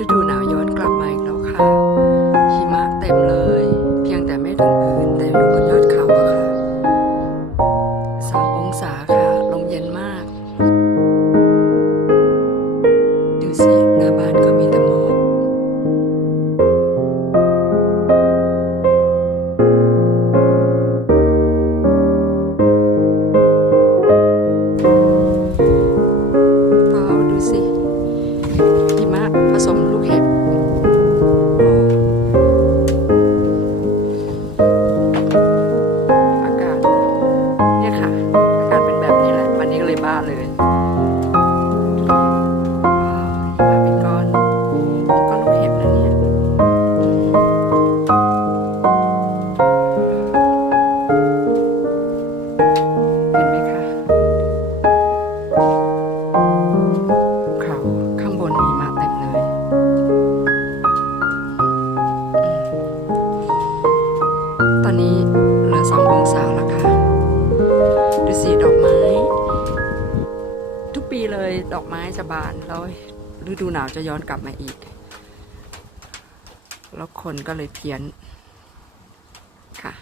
ฤดูหนาวย้อนกลับมาอีกแล้วค่ะ หิมะเต็มเลย เพียงแต่ไม่ถึงพื้นแต่อยู่บนยอดเขาอะค่ะสามองศาค่ะ ลมเย็นมาก ดูสิหน้าบ้านก็มีแต่หมอกว้าดูสิ สมลูกเห็บอากาศเนี่ยค่ะ อากาศเป็นแบบนี้แหละ วันนี้ก็เลยบ้าเลย อนนี้เหลือสององศาแล้วค่ะ ดูสิดอกไม้ ทุกปีเลยดอกไม้จะบานแล้วฤดูหนาวจะย้อนกลับมาอีก แล้วคนก็เลยเพี้ยนค่ะ